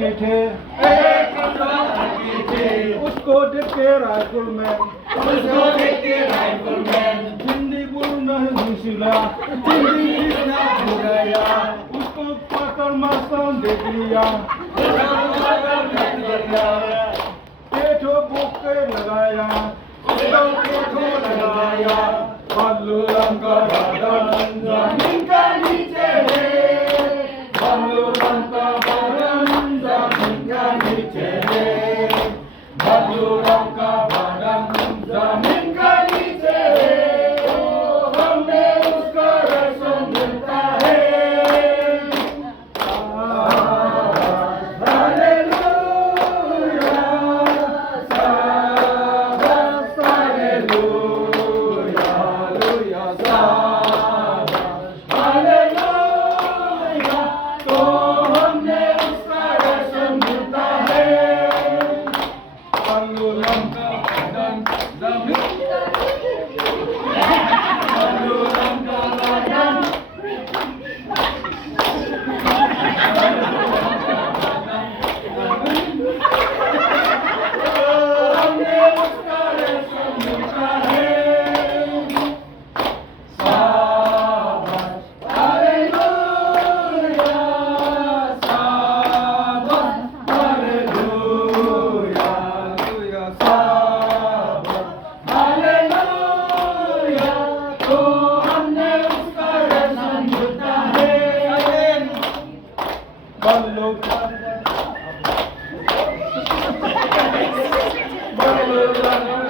लड़की थे, उसको देख के राइफलमैन, हिंदी बोलना नहीं सीखा, उसको क्वार्टर मास्टर देख लिया, पेठो बुके लगाया, बालू रंग का बादल जमीन का नीचे है, बालू रंग का बादल जमीन का नीचे है, बालू रंग का बादल जमीन का नीचे है, हमें उसका रेशम मिलता है। Ballo